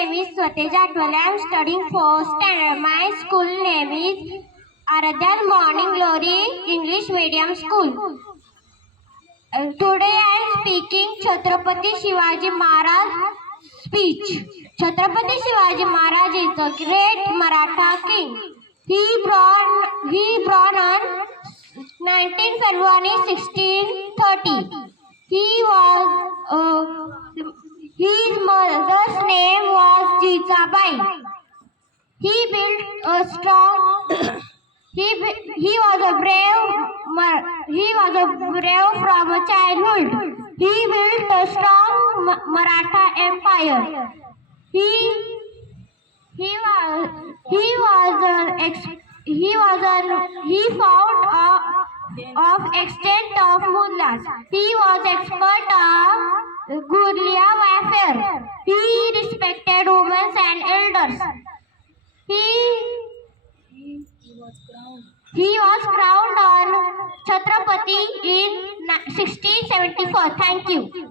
name is Swateja Atwale. I am studying 4th standard. My school name is Aradhya Morning Glory English Medium School. Today I am speaking Chhatrapati Shivaji Maharaj speech. Chhatrapati Shivaji Maharaj is the great Maratha king. He born on 19 February 1630. His mother's name was Jijabai. He built a strong. He was a brave from a childhood. He built a strong Maratha empire. He fought of extent of mullahs. He was expert of guerrilla warfare. He respected women and elders. He was crowned on Chhatrapati in 1674. Thank you.